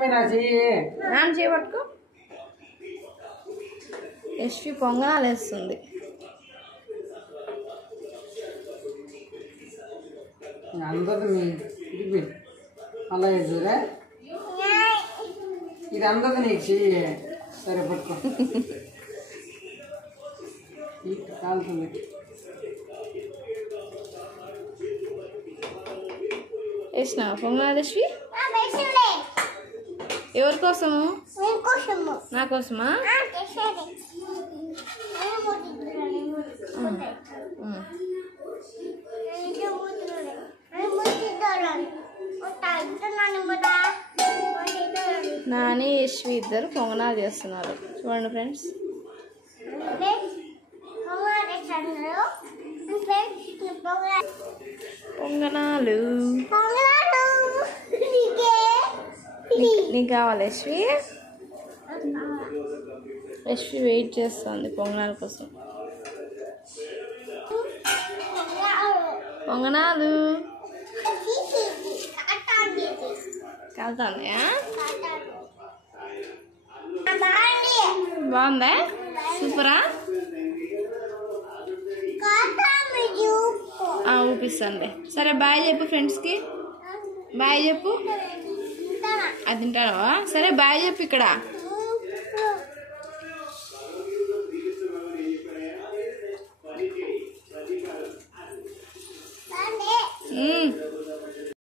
నాన్న చేయబట్టుకో. యశ్వి పొంగనాలు వేస్తుంది. అందరిని అలా వేసురా, ఇది అందరిది నీకు చెయ్యి. సరే పట్టుకో, కాలుతుంది. వేసినా పొంగనాలు యశ్వి? ఎవరి కోసము? నా కోసమా? నాని యశ్వి ఇద్దరు పొంగనాలు చేస్తున్నారు. చూడండి ఫ్రెండ్స్. పొంగనాలు నీకు కావాలి యశ్వి? యశ్వి వెయిట్ చేస్తుంది పొంగనాల కోసం. పొంగనాలు కాలుతాందా? బాగుందా? సూపరా? ఊపిస్తానులే. సరే బాయ్ చెప్పు ఫ్రెండ్స్కి. బాయ్ చెప్పు. అది తింటావా? సరే బాయ్ చెప్పు ఇక్కడ.